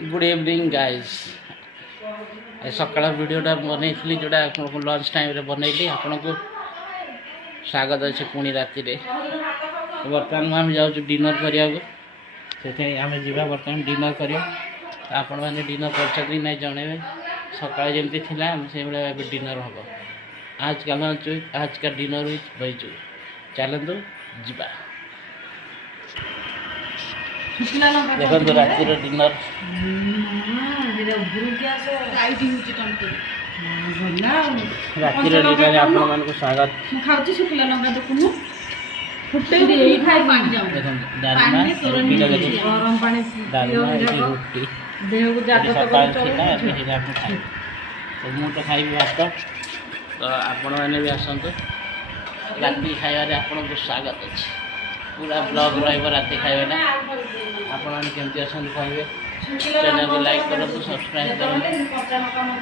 Good evening guys. सकाळ वीडियोटा बनई जोटा लंच टाइम रे बनईली आपन को स्वागत अच्छे पुणी राति रे। बर्तमान आम जाऊँ डिनर करिया से आम जा बर्तमान डिनर करिया। आपण मैंने डिनर कर नहीं जन सकाळ जमी थी से भाया डिनर हम आज का लंच आज का डिनर विथ बैजू चलतु जा देखो राति डिनर राति डिनर आपण मान को स्वागत खाऊची शुक्ला लंका देखुनु फुटे दे एई खाई पानी जाऊ देखो डालमा गरम पानी डालमा रोटी देह को जातो तो चलो आप खाई तो मु तो खाई भात तो आपण मैंने भी आसतु राति खाइबारे आपण को स्वागत अच्छे पूरा ब्लॉग राति खाइबा आपण मैंने केमती आसतु कहबे चैनल को लाइक करो तो सब्सक्राइब करो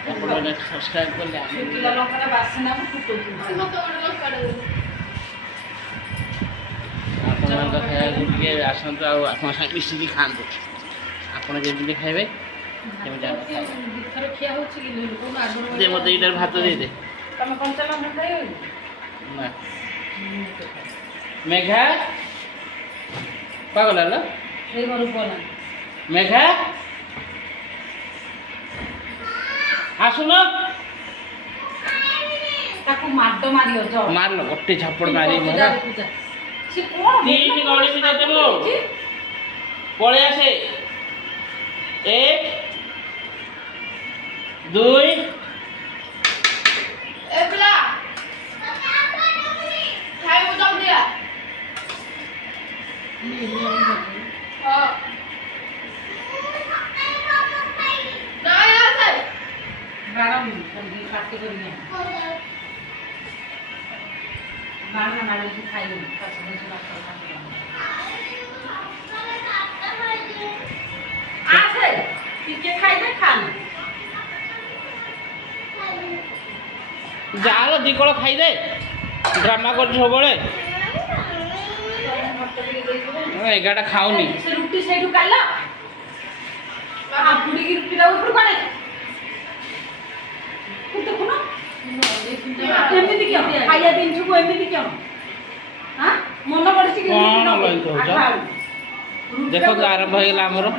आपण सब्सक्राइब कर ले शुक्ला लंका बासना फुटो आपण खाइबा आसतु आपण साथ मिसिकी खांतु आपण जेमती खाइबे दे मत इधर भात दे दे तमे कंचा लंका खाइयो ना मेघा पागल है ए मरु बोला मेघा आसुन ताकू माड मारियो जो मार लो गोटे झपड़ मारी मोरा से कोन तीन गड़ी में दे देबो पळे आसे 1 2 एबला खाइ हो जाऊ दिया हां ना यार से गाड़ा में सब्जी काट के करिए गाना नाले से खाइए कसम से बात आसे टिके खाइ दे खाना जालो दिकळ खाई दे ड्रामा कर सबले एगाटा खाऊनी से रुटी सेठू काला आ पुडी की रुटी दाऊ ऊपर कोने कुते कोन एमिति क्यों खाइया दिन छुको एमिति क्यों हां मन पड़छि कि कोन लई कहू देखो आरंभ हो गेला हमरो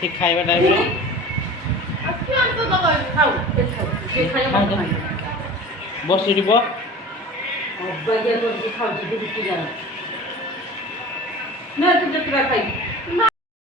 ठीक खाइबा टाइम रे क्यों तो दबा खाओ के खाइया बस इडी बो अब्बा ये तो खाओ रुटी जा ना तू जतरा खाई